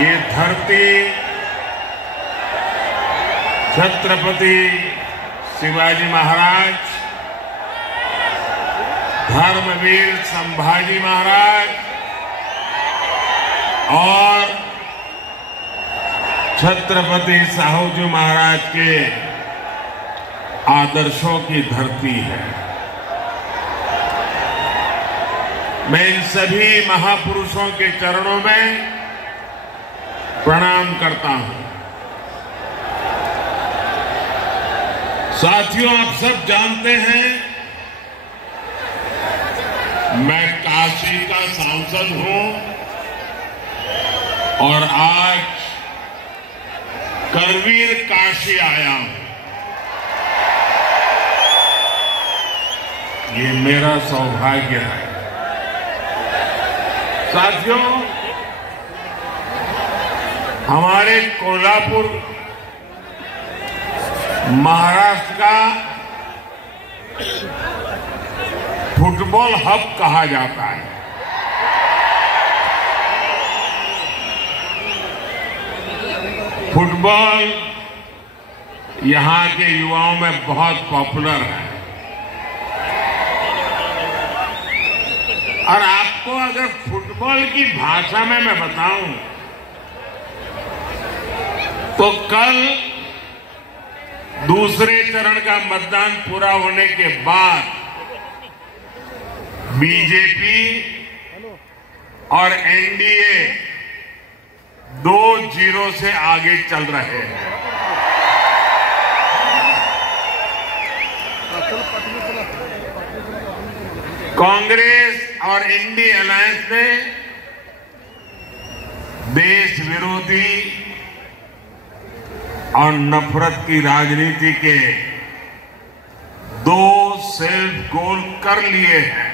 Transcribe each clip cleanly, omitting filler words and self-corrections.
ये धरती छत्रपति शिवाजी महाराज, धर्मवीर संभाजी महाराज और छत्रपति साहूजी महाराज के आदर्शों की धरती है। मैं इन सभी महापुरुषों के चरणों में प्रणाम करता हूं। साथियों, आप सब जानते हैं मैं काशी का सांसद हूं और आज करवीर काशी आया हूं। ये मेरा सौभाग्य है। साथियों, हमारे कोल्हापुर महाराष्ट्र का फुटबॉल हब कहा जाता है। फुटबॉल यहां के युवाओं में बहुत पॉपुलर है और आपको अगर फुटबॉल की भाषा में मैं बताऊं तो कल दूसरे चरण का मतदान पूरा होने के बाद बीजेपी और एनडीए 2-0 से आगे चल रहे हैं। कांग्रेस और इंडी अलायंस ने देश विरोधी और नफरत की राजनीति के 2 सेल्फ गोल कर लिए हैं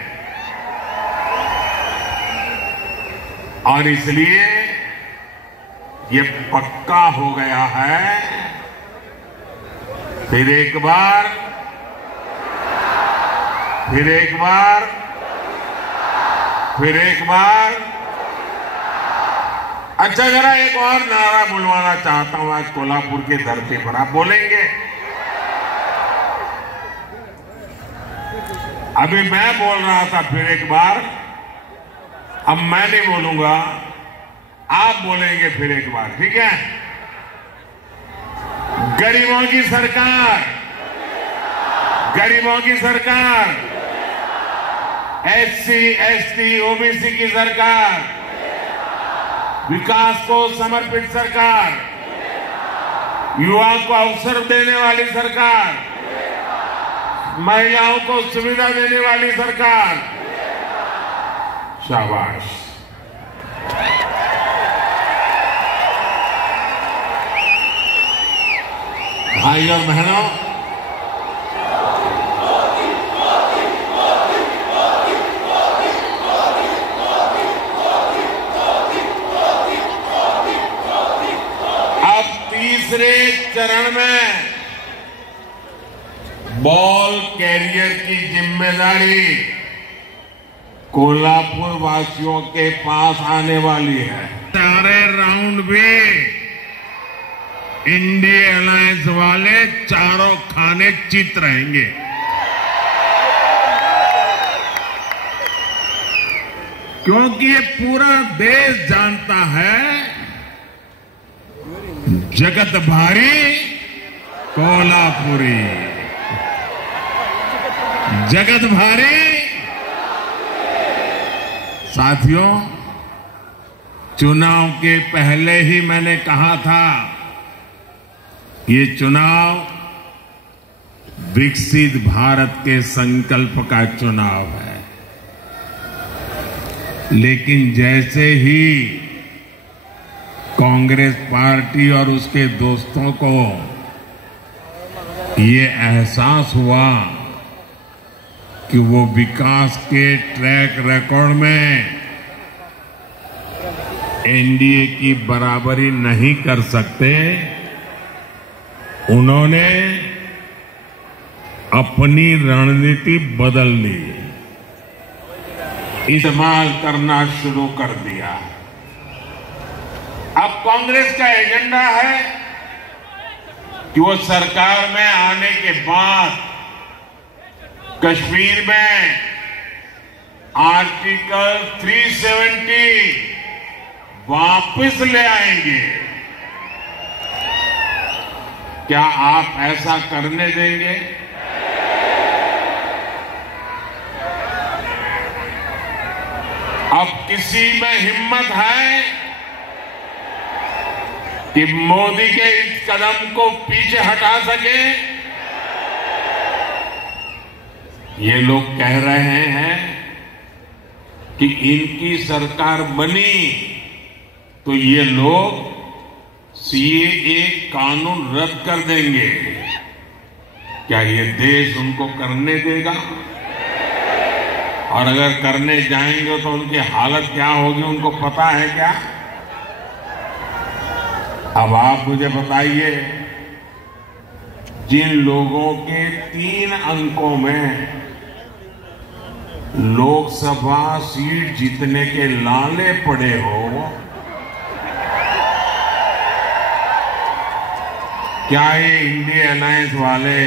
और इसलिए ये पक्का हो गया है फिर एक बार अच्छा, जरा एक और नारा बुलवाना चाहता हूं आज कोल्हापुर की धरती पर। आप बोलेंगे? अभी मैं बोल रहा था फिर एक बार, अब मैं नहीं बोलूंगा, आप बोलेंगे फिर एक बार, ठीक है? गरीबों की सरकार, गरीबों की सरकार, एससी, एसटी, ओबीसी की सरकार, विकास को समर्पित सरकार, युवाओं को अवसर देने वाली सरकार, महिलाओं को सुविधा देने वाली सरकार। शाबाश। भाई और बहनों, तीसरे चरण में बॉल कैरियर की जिम्मेदारी कोल्हापुर वासियों के पास आने वाली है। सारे राउंड भी इंडिया अलायंस वाले चारों खाने चित रहेंगे। क्योंकि ये पूरा देश जानता है जगत भारी कोल्हापुरी, जगत भारी। साथियों, चुनाव के पहले ही मैंने कहा था ये चुनाव विकसित भारत के संकल्प का चुनाव है। लेकिन जैसे ही कांग्रेस पार्टी और उसके दोस्तों को ये एहसास हुआ कि वो विकास के ट्रैक रिकॉर्ड में एनडीए की बराबरी नहीं कर सकते, उन्होंने अपनी रणनीति बदल ली, इस्तेमाल करना शुरू कर दिया। अब कांग्रेस का एजेंडा है कि वो सरकार में आने के बाद कश्मीर में आर्टिकल 370 वापस ले आएंगे। क्या आप ऐसा करने देंगे? अब किसी में हिम्मत है कि मोदी के इस कदम को पीछे हटा सके? ये लोग कह रहे हैं कि इनकी सरकार बनी तो ये लोग सीएए कानून रद्द कर देंगे। क्या ये देश उनको करने देगा? और अगर करने जाएंगे तो उनकी हालत क्या होगी उनको पता है क्या? अब आप मुझे बताइए, जिन लोगों के 3 अंकों में लोकसभा सीट जीतने के लाले पड़े हो, क्या ये इंडिया अलायंस वाले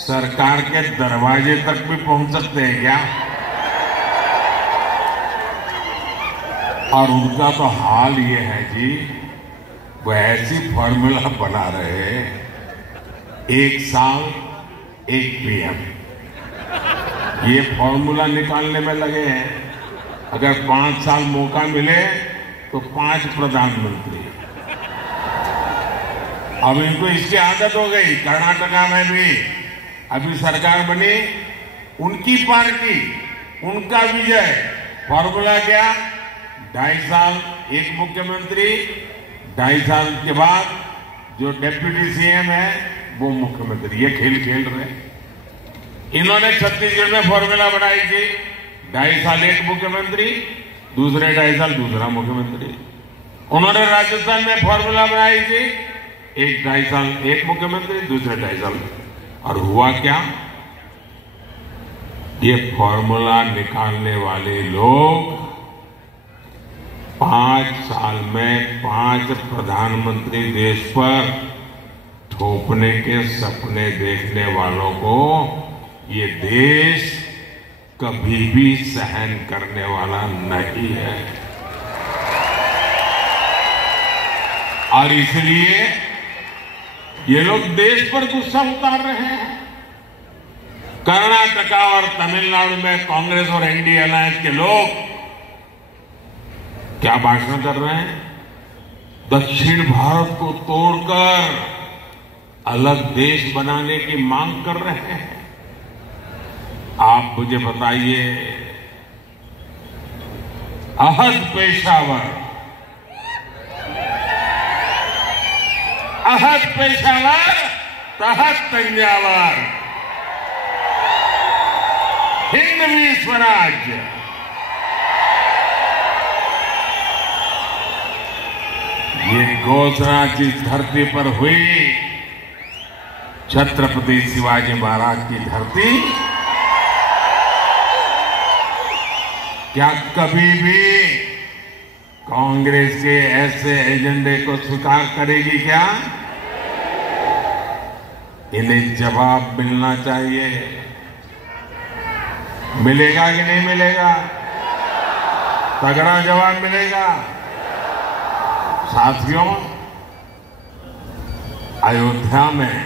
सरकार के दरवाजे तक भी पहुंच सकते हैं क्या? और उनका तो हाल ये है जी, वो ऐसी फॉर्मूला बना रहे हैं, 1 साल 1 पीएम, ये फॉर्मूला निकालने में लगे हैं। अगर 5 साल मौका मिले तो 5 प्रधानमंत्री। अब इनको इसकी आदत हो गई। कर्नाटका में भी अभी सरकार बनी, उनकी पार्टी, उनका विजय। फॉर्मूला क्या? 2.5 साल 1 मुख्यमंत्री, 2.5 साल के बाद जो डिप्टी सीएम है वो मुख्यमंत्री। ये खेल खेल रहे। इन्होंने छत्तीसगढ़ में फॉर्मूला बनाई थी, 2.5 साल 1 मुख्यमंत्री, दूसरे 2.5 साल दूसरा मुख्यमंत्री। उन्होंने राजस्थान में फॉर्मूला बनाई थी, 1-2.5 साल 1 मुख्यमंत्री, दूसरे 2.5 साल। और हुआ क्या? ये फॉर्मूला निकालने वाले लोग 5 साल में 5 प्रधानमंत्री देश पर थोपने के सपने देखने वालों को ये देश कभी भी सहन करने वाला नहीं है। और इसलिए ये लोग देश पर गुस्सा उतार रहे हैं। कर्नाटका और तमिलनाडु में कांग्रेस और एनडीए अलायंस के लोग क्या भाषण कर रहे हैं? दक्षिण भारत को तोड़कर अलग देश बनाने की मांग कर रहे हैं। आप मुझे बताइए, अहद पेशावर, तहत तंजावर, हिंदवी स्वराज्य, ये घोषणा जिस धरती पर हुई, छत्रपति शिवाजी महाराज की धरती, क्या कभी भी कांग्रेस के ऐसे एजेंडे को स्वीकार करेगी क्या? इन्हें जवाब मिलना चाहिए। मिलेगा कि नहीं मिलेगा? तगड़ा जवाब मिलेगा। साथियों, अयोध्या में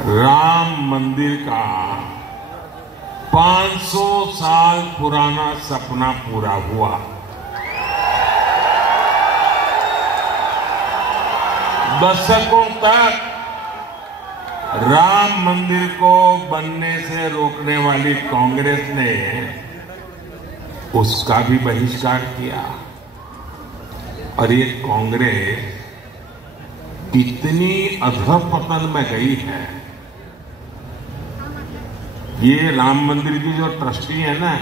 राम मंदिर का 500 साल पुराना सपना पूरा हुआ। दशकों तक राम मंदिर को बनने से रोकने वाली कांग्रेस ने उसका भी बहिष्कार किया। और ये कांग्रेस कितनी अधःपतन में गई है। ये राम मंदिर की जो ट्रस्टी है ना,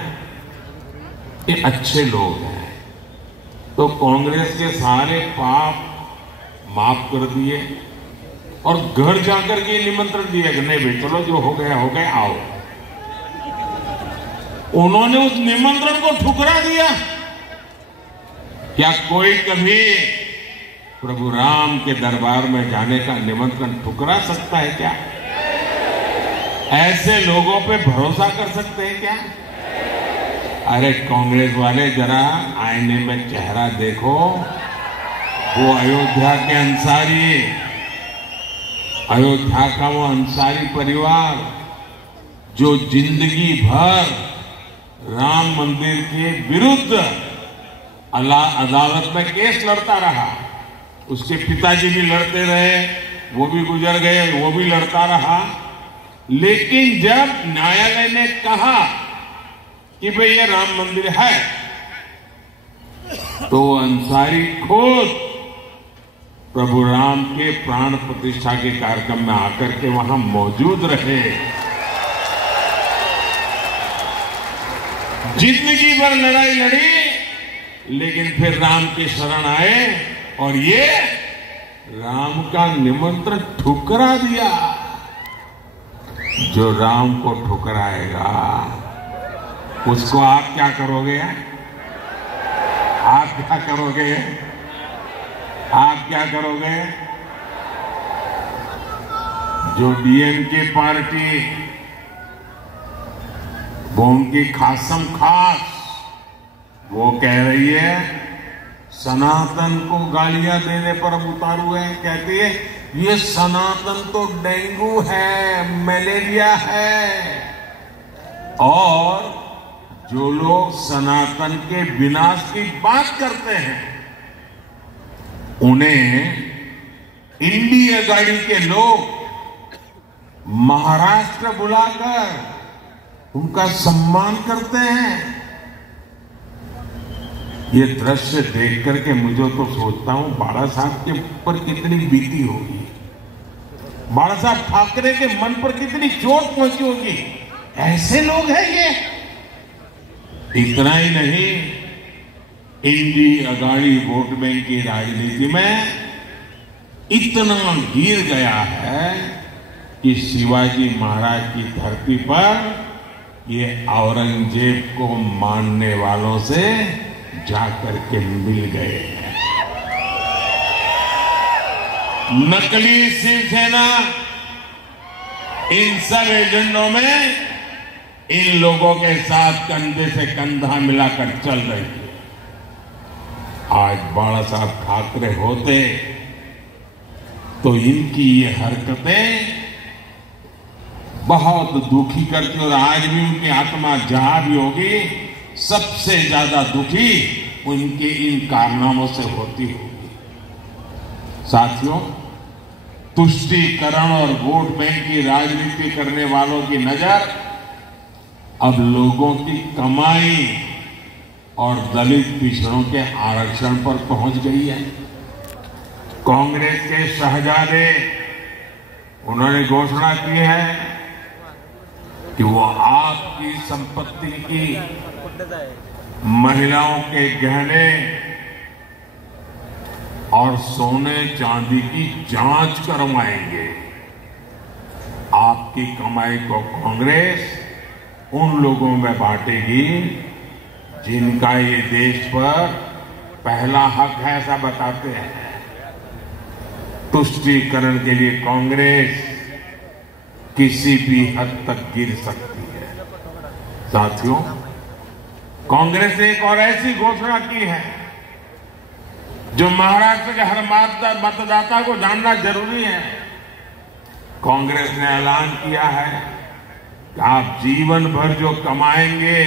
ये अच्छे लोग हैं, तो कांग्रेस के सारे पाप माफ कर दिए और घर जाकर के निमंत्रण दिया कि नहीं भाई चलो जो हो गया आओ। उन्होंने उस निमंत्रण को ठुकरा दिया क्या कोई कभी प्रभु राम के दरबार में जाने का निमंत्रण ठुकरा सकता है क्या? ऐसे लोगों पे भरोसा कर सकते हैं क्या? अरे कांग्रेस वाले जरा आईने में चेहरा देखो। वो अयोध्या के अंसारी, अयोध्या का वो अंसारी परिवार जो जिंदगी भर राम मंदिर के विरुद्ध अदालत में केस लड़ता रहा। उसके पिताजी भी लड़ते रहे, वो भी गुजर गए, वो भी लड़ता रहा। लेकिन जब न्यायालय ने कहा कि भाई ये राम मंदिर है, तो अंसारी खुद प्रभु राम के प्राण प्रतिष्ठा के कार्यक्रम में आकर के वहां मौजूद रहे। जिंदगी भर लड़ाई लड़ी, लेकिन फिर राम की शरण आए और ये राम का निमंत्रण ठुकरा दिया। जो राम को ठुकराएगा उसको आप क्या करोगे? आप क्या करोगे? आप क्या करोगे? जो डीएमके पार्टी, वो उनकी खासम खास वो कह रही है, सनातन को गालियां देने पर अब उतारू है। कहती है ये सनातन तो डेंगू है, मलेरिया है। और जो लोग सनातन के विनाश की बात करते हैं, उन्हें इंडिया गाड़ी के लोग महाराष्ट्र बुलाकर उनका सम्मान करते हैं। ये दृश्य देख करके मुझे तो सोचता हूं बाला साहब के ऊपर कितनी बीती होगी, बाला साहब ठाकरे के मन पर कितनी चोट पहुंची होगी। ऐसे लोग हैं ये। इतना ही नहीं, इंडी अगाड़ी वोट बैंक की राजनीति में इतना गिर गया है कि शिवाजी महाराज की धरती पर ये औरंगजेब को मानने वालों से जाकर के मिल गए हैं। नकली शिवसेना इन सब एजेंडों में इन लोगों के साथ कंधे से कंधा मिलाकर चल रही है। आज बाला साहब ठाकरे होते तो इनकी ये हरकतें बहुत दुखी करती, और आज भी उनकी आत्मा जहां भी होगी सबसे ज्यादा दुखी उनके इन कारनामों से होती होगी। साथियों, तुष्टीकरण और वोट बैंक की राजनीति करने वालों की नजर अब लोगों की कमाई और दलित पिछड़ों के आरक्षण पर पहुंच गई है। कांग्रेस के शहजादे उन्होंने घोषणा की है कि वो आपकी संपत्ति की, महिलाओं के गहने और सोने चांदी की जांच करवाएंगे। आपकी कमाई को कांग्रेस उन लोगों में बांटेगी जिनका ये देश पर पहला हक है, ऐसा बताते हैं। तुष्टीकरण के लिए कांग्रेस किसी भी हद तक गिर सकती है। साथियों, कांग्रेस ने एक और ऐसी घोषणा की है जो महाराष्ट्र के हर मतदाता को जानना जरूरी है। कांग्रेस ने ऐलान किया है कि आप जीवन भर जो कमाएंगे,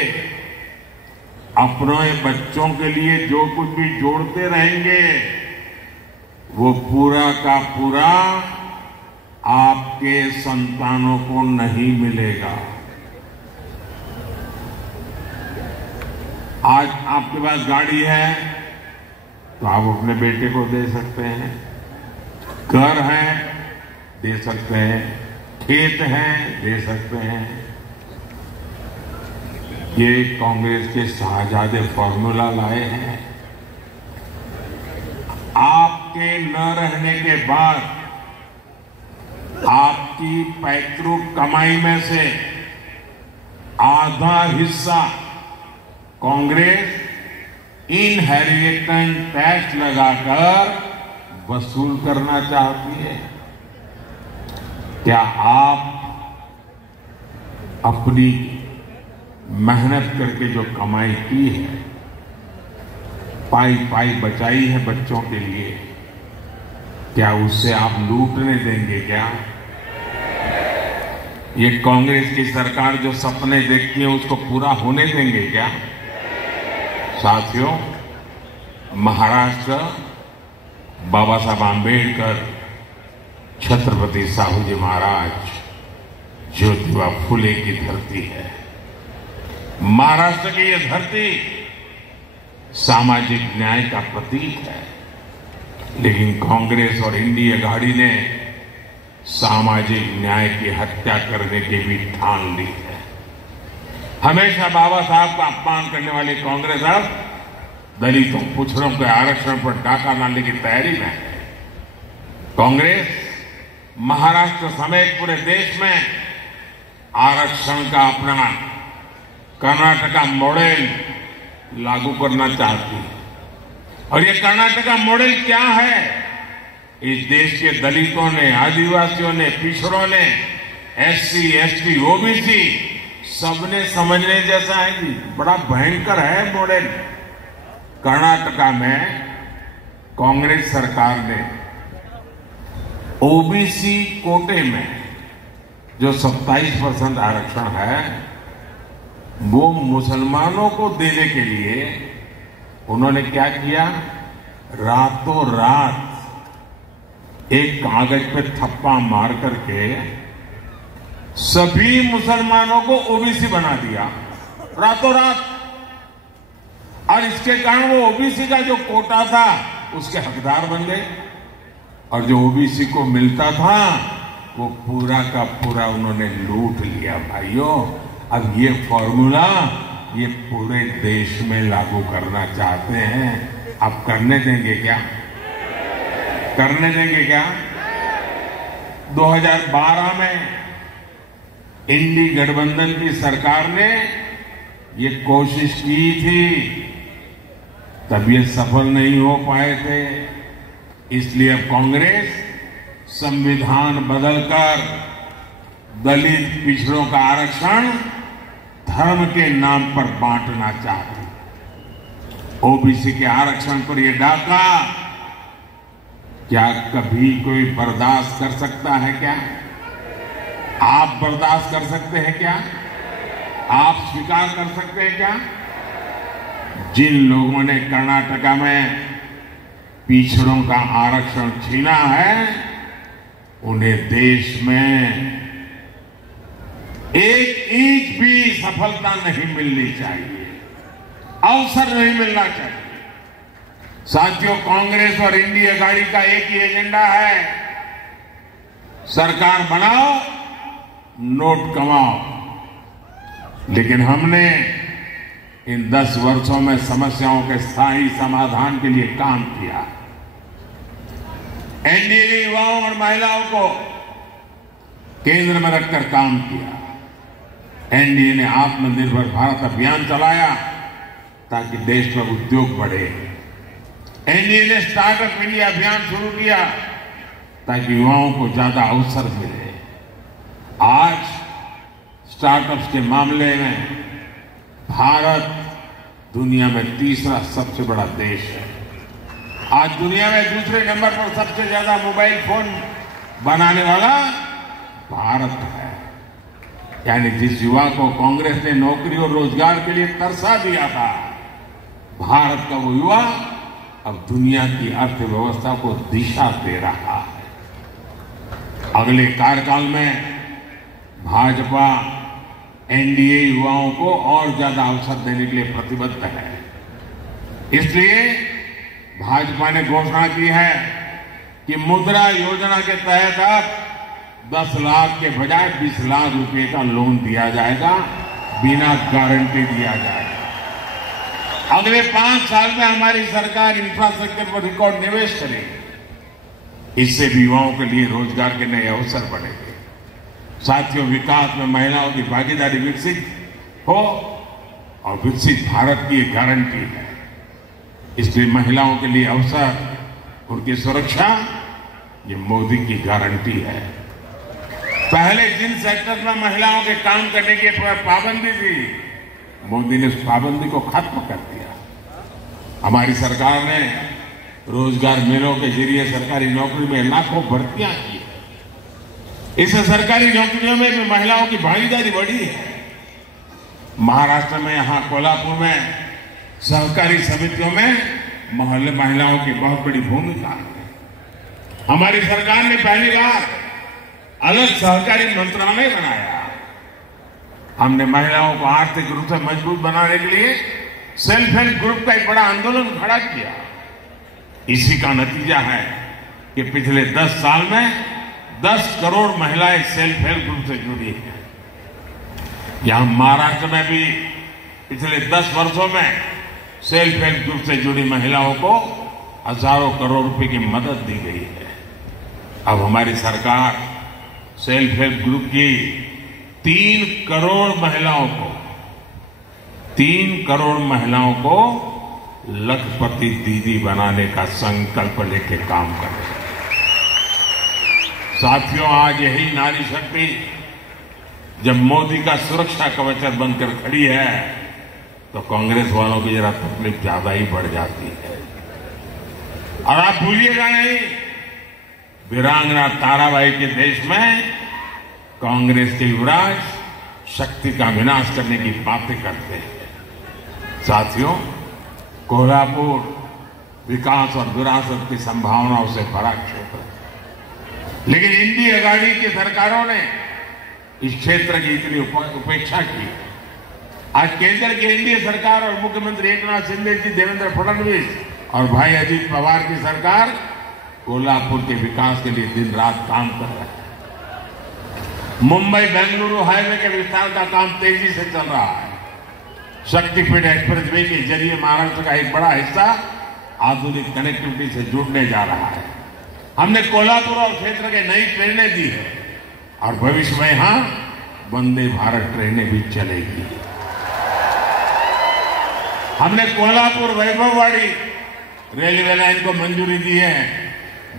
अपने बच्चों के लिए जो कुछ भी जोड़ते रहेंगे, वो पूरा का पूरा आपके संतानों को नहीं मिलेगा। आज आपके पास गाड़ी है तो आप अपने बेटे को दे सकते हैं, घर है दे सकते हैं, खेत है दे सकते हैं। ये कांग्रेस के शाहजादे फॉर्मूला लाए हैं। आपके न रहने के बाद आपकी पैतृक कमाई में से आधा हिस्सा कांग्रेस इनहेरिटेंस टैक्स लगाकर वसूल करना चाहती है। क्या आप अपनी मेहनत करके जो कमाई की है, पाई पाई बचाई है बच्चों के लिए, क्या उससे आप लूटने देंगे क्या? ये कांग्रेस की सरकार जो सपने देखती है उसको पूरा होने देंगे क्या? साथियों, महाराष्ट्र बाबा साहब आंबेडकर, छत्रपति साहू जी महाराज, ज्योतिबा फुले की धरती है। महाराष्ट्र की ये धरती सामाजिक न्याय का प्रतीक है, लेकिन कांग्रेस और इंडिया अघाड़ी ने सामाजिक न्याय की हत्या करने की भी ठान ली है। हमेशा बाबा साहब का अपमान करने वाली कांग्रेस अब दलितों, पिछड़ों के आरक्षण पर डाका डालने की तैयारी में है। कांग्रेस महाराष्ट्र समेत पूरे देश में आरक्षण का अपना कर्नाटका मॉडल लागू करना चाहती है। और ये कर्नाटका मॉडल क्या है? इस देश के दलितों ने, आदिवासियों ने, पिछड़ों ने, एससी, एसटी, ओबीसी सबने समझने जैसा है कि बड़ा भयंकर है मॉडल। कर्नाटका में कांग्रेस सरकार ने ओबीसी कोटे में जो 27% आरक्षण है वो मुसलमानों को देने के लिए उन्होंने क्या किया? रातों रात एक कागज पे थप्पा मार करके सभी मुसलमानों को ओबीसी बना दिया, रातों रात। और इसके कारण वो ओबीसी का जो कोटा था उसके हकदार बन गए, और जो ओबीसी को मिलता था वो पूरा का पूरा उन्होंने लूट लिया। भाइयों, अब ये फॉर्मूला ये पूरे देश में लागू करना चाहते हैं। अब करने देंगे क्या? करने देंगे क्या? 2012 में इंडी गठबंधन की सरकार ने ये कोशिश की थी, तब ये सफल नहीं हो पाए थे। इसलिए अब कांग्रेस संविधान बदलकर दलित, पिछड़ों का आरक्षण धर्म के नाम पर बांटना चाहती है। ओबीसी के आरक्षण पर यह डाका क्या कभी कोई बर्दाश्त कर सकता है क्या? आप बर्दाश्त कर सकते हैं क्या? आप स्वीकार कर सकते हैं क्या? जिन लोगों ने कर्नाटका में पिछड़ों का आरक्षण छीना है, उन्हें देश में एक इंच भी सफलता नहीं मिलनी चाहिए, अवसर नहीं मिलना चाहिए। साथियों, कांग्रेस और इंडिया अघाड़ी का एक ही एजेंडा है, सरकार बनाओ, नोट कमाओ। लेकिन हमने इन 10 वर्षों में समस्याओं के स्थायी समाधान के लिए काम किया। एनडीए ने युवाओं और महिलाओं को केंद्र में रखकर काम किया। एनडीए ने आत्मनिर्भर भारत अभियान चलाया ताकि देश में उद्योग बढ़े। एनडीए ने स्टार्टअप इंडिया अभियान शुरू किया ताकि युवाओं को ज्यादा अवसर मिले। आज स्टार्टअप्स के मामले में भारत दुनिया में तीसरा सबसे बड़ा देश है। आज दुनिया में दूसरे नंबर पर सबसे ज्यादा मोबाइल फोन बनाने वाला भारत है। यानी जिस युवा को कांग्रेस ने नौकरी और रोजगार के लिए तरसा दिया था, भारत का वो युवा अब दुनिया की अर्थव्यवस्था को दिशा दे रहा है। अगले कार्यकाल में भाजपा एनडीए युवाओं को और ज्यादा अवसर देने के लिए प्रतिबद्ध है। इसलिए भाजपा ने घोषणा की है कि मुद्रा योजना के तहत अब 10 लाख के बजाय 20 लाख रुपए का लोन दिया जाएगा, बिना गारंटी दिया जाएगा। अगले 5 साल में हमारी सरकार इंफ्रास्ट्रक्चर पर रिकॉर्ड निवेश करेगी। इससे भी युवाओं के लिए रोजगार के नए अवसर बढ़ेंगे। साथियों, विकास में महिलाओं की भागीदारी विकसित हो और विकसित भारत की गारंटी है। इसलिए महिलाओं के लिए अवसर, उनकी सुरक्षा, ये मोदी की गारंटी है। पहले जिन सेक्टर में महिलाओं के काम करने की पाबंदी थी, मोदी ने उस पाबंदी को खत्म कर दिया। हमारी सरकार ने रोजगार मेलों के जरिए सरकारी नौकरी में लाखों भर्तियां की है। इस सरकारी नौकरियों में भी महिलाओं की भागीदारी बढ़ी है। महाराष्ट्र में, यहां कोल्हापुर में सहकारी समितियों में महिलाओं की बहुत बड़ी भूमिका है। हमारी सरकार ने पहली बार अलग सहकारी मंत्रालय बनाया। हमने महिलाओं को आर्थिक रूप से मजबूत बनाने के लिए सेल्फ हेल्प ग्रुप का एक बड़ा आंदोलन खड़ा किया। इसी का नतीजा है कि पिछले 10 साल में 10 करोड़ महिलाएं सेल्फ हेल्प ग्रुप से जुड़ी हैं। यहां महाराष्ट्र में भी पिछले 10 वर्षों में सेल्फ हेल्प ग्रुप से जुड़ी महिलाओं को हजारों करोड़ रुपए की मदद दी गई है। अब हमारी सरकार सेल्फ हेल्प ग्रुप की 3 करोड़ महिलाओं को लखपति दीदी बनाने का संकल्प लेके काम कर रहे हैं। साथियों, आज यही नारी शक्ति जब मोदी का सुरक्षा कवच बनकर खड़ी है, तो कांग्रेस वालों की जरा तकलीफ ज्यादा ही बढ़ जाती है। और आप भूलिएगा नहीं, वीरांगना ताराबाई के देश में कांग्रेस के युवराज शक्ति का विनाश करने की बातें करते हैं। साथियों, कोल्हापुर विकास और विरासत की संभावनाओं से भरा क्षेत्र है, लेकिन इंडी अघाड़ी की सरकारों ने इस क्षेत्र की इतनी उपेक्षा की। आज केंद्र की एनडीए सरकार और मुख्यमंत्री एकनाथ शिंदे जी, देवेंद्र फडणवीस और भाई अजीत पवार की सरकार कोल्हापुर के विकास के लिए दिन रात काम कर रहे हैं। मुंबई बेंगलुरु हाईवे के विस्तार का काम तेजी से चल रहा है। शक्तिपीठ एक्सप्रेसवे के जरिए महाराष्ट्र का एक बड़ा हिस्सा आधुनिक कनेक्टिविटी से जुड़ने जा रहा है। हमने कोल्हापुर और क्षेत्र के नई ट्रेनें दी है और भविष्य में यहां वंदे भारत ट्रेनें भी चलेगी। हमने कोल्हापुर वैभववाड़ी रेलवे लाइन को मंजूरी दी है,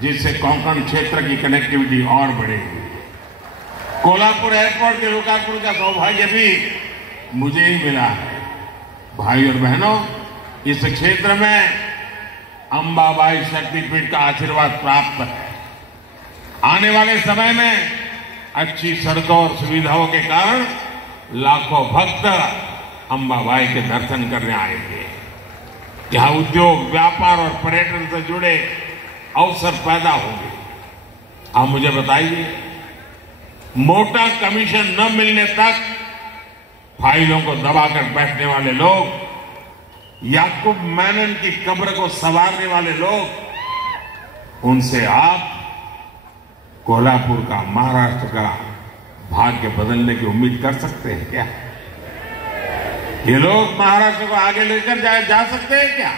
जिससे कोंकण क्षेत्र की कनेक्टिविटी और बढ़ेगी। कोल्हापुर एयरपोर्ट के लोकार्पण का सौभाग्य भी मुझे ही मिला है। भाई और बहनों, इस क्षेत्र में अंबाबाई शक्तिपीठ का आशीर्वाद प्राप्त है। आने वाले समय में अच्छी सड़कों और सुविधाओं के कारण लाखों भक्त अंबाबाई के दर्शन करने आएंगे। यहां उद्योग, व्यापार और पर्यटन से जुड़े अवसर पैदा होंगे। आप मुझे बताइए, मोटा कमीशन न मिलने तक फाइलों को दबाकर बैठने वाले लोग, याकूब मेनन की कब्र को संवारने वाले लोग, उनसे आप कोल्हापुर का, महाराष्ट्र का भाग्य बदलने की उम्मीद कर सकते हैं क्या? ये लोग महाराष्ट्र को आगे लेकर जा सकते हैं क्या?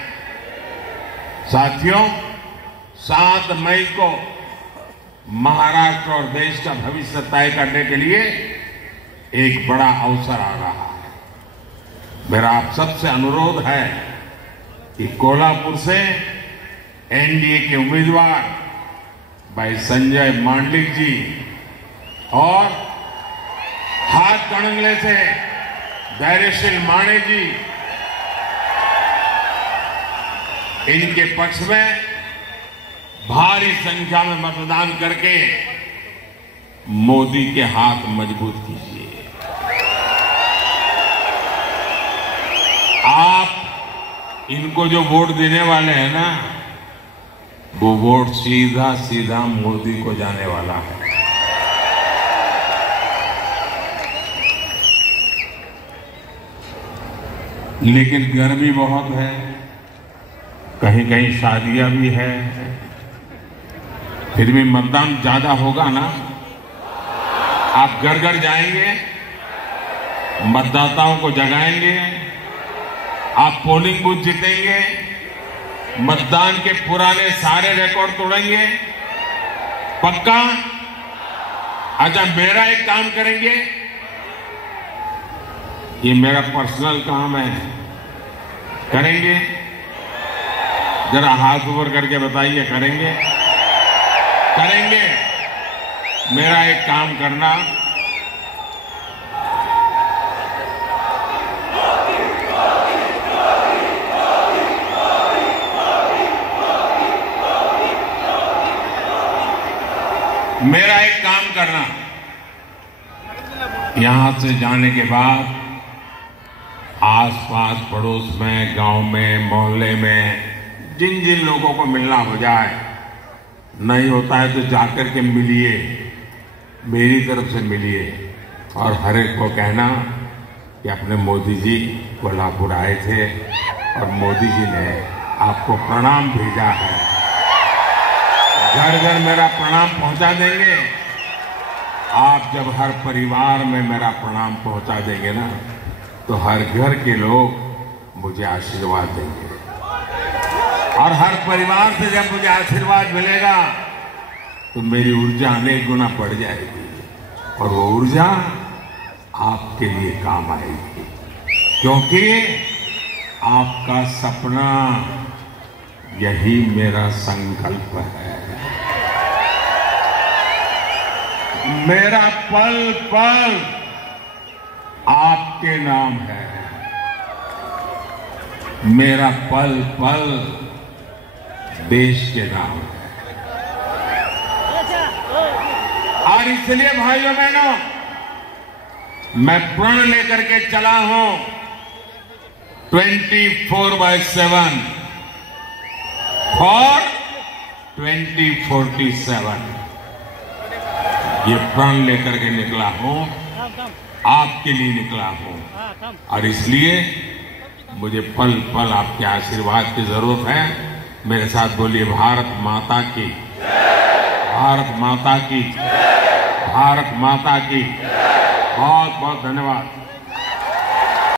साथियों, 7 मई को महाराष्ट्र और देश का भविष्य तय करने के लिए एक बड़ा अवसर आ रहा है। मेरा आप सबसे अनुरोध है कि कोल्हापुर से एनडीए के उम्मीदवार भाई संजय मांडलिक जी और हाथकणंगले से धैर्यशील माणे जी, इनके पक्ष में भारी संख्या में मतदान करके मोदी के हाथ मजबूत कीजिए। आप इनको जो वोट देने वाले हैं ना, वो वोट सीधा सीधा मोदी को जाने वाला है। लेकिन गर्मी बहुत है, कहीं कहीं शादियां भी है, फिर भी मतदान ज्यादा होगा ना। आप घर घर जाएंगे, मतदाताओं को जगाएंगे, आप पोलिंग बूथ जीतेंगे, मतदान के पुराने सारे रिकॉर्ड तोड़ेंगे, पक्का? अच्छा, मेरा एक काम करेंगे, ये मेरा पर्सनल काम है, करेंगे? जरा हाथ ऊपर करके बताइए, करेंगे? करेंगे? मेरा एक काम करना, मेरा एक काम करना, यहां से जाने के बाद आसपास पड़ोस में, गांव में, मोहल्ले में जिन जिन लोगों को मिलना हो जाए, नहीं होता है तो जाकर के मिलिए, मेरी तरफ से मिलिए, और हर एक को कहना कि अपने मोदी जी कोल्हापुर आए थे और मोदी जी ने आपको प्रणाम भेजा है। घर घर मेरा प्रणाम पहुंचा देंगे। आप जब हर परिवार में मेरा प्रणाम पहुंचा देंगे ना, तो हर घर के लोग मुझे आशीर्वाद देंगे, और हर परिवार से जब मुझे आशीर्वाद मिलेगा तो मेरी ऊर्जा अनेक गुना बढ़ जाएगी, और वो ऊर्जा आपके लिए काम आएगी, क्योंकि आपका सपना यही मेरा संकल्प है। मेरा पल पल आपके नाम है, मेरा पल पल देश के नाम है। और इसलिए भाइयों बहनों, मैं प्रण लेकर के चला हूं 24/7 फॉर 2047। ये प्रण लेकर के निकला हूं, आपके लिए निकला हूं, और इसलिए मुझे पल पल आपके आशीर्वाद की जरूरत है। मेरे साथ बोलिए, भारत माता की, भारत माता की, भारत माता की। बहुत बहुत धन्यवाद।